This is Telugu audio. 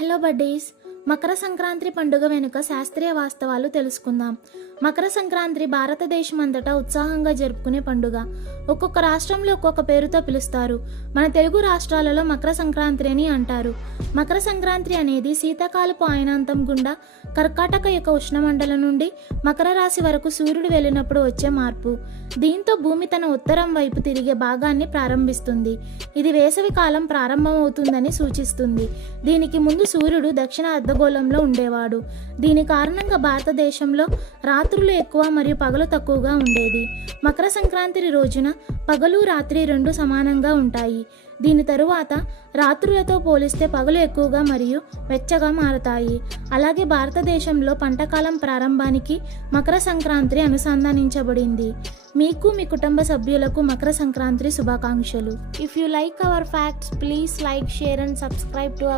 Hello buddies. మకర సంక్రాంతి పండుగ వెనుక శాస్త్రీయ వాస్తవాలు తెలుసుకుందాం. మకర సంక్రాంతి భారతదేశం అంతటా ఉత్సాహంగా జరుపుకునే పండుగ. ఒక్కొక్క రాష్ట్రంలో ఒక్కొక్క పేరుతో పిలుస్తారు. మన తెలుగు రాష్ట్రాలలో మకర సంక్రాంతి అని అంటారు. మకర సంక్రాంతి అనేది శీతాకాలపు ఆయనాంతం గుండా కర్కాటక యొక్క ఉష్ణమండలం నుండి మకర రాశి వరకు సూర్యుడు వెళ్ళినప్పుడు వచ్చే మార్పు. దీంతో భూమి తన ఉత్తరం వైపు తిరిగే భాగాన్ని ప్రారంభిస్తుంది. ఇది వేసవి కాలం ప్రారంభమవుతుందని సూచిస్తుంది. దీనికి ముందు సూర్యుడు దక్షిణ అర్ధగోళంలో ఉండేవాడు. దీని కారణంగా భారతదేశంలో రాత్రులు ఎక్కువ మరియు పగలు తక్కువగా ఉండేది. మకర సంక్రాంతి రోజున పగలు రాత్రి రెండు సమానంగా ఉంటాయి. దీని తరువాత రాత్రులతో పోలిస్తే పగలు ఎక్కువగా మరియు వెచ్చగా మారతాయి. అలాగే భారతదేశంలో పంటకాలం ప్రారంభానికి మకర సంక్రాంతి అనుసంధానించబడింది. మీకు మీ కుటుంబ సభ్యులకు మకర సంక్రాంతి శుభాకాంక్షలు. If you like our facts, please like, share and subscribe to our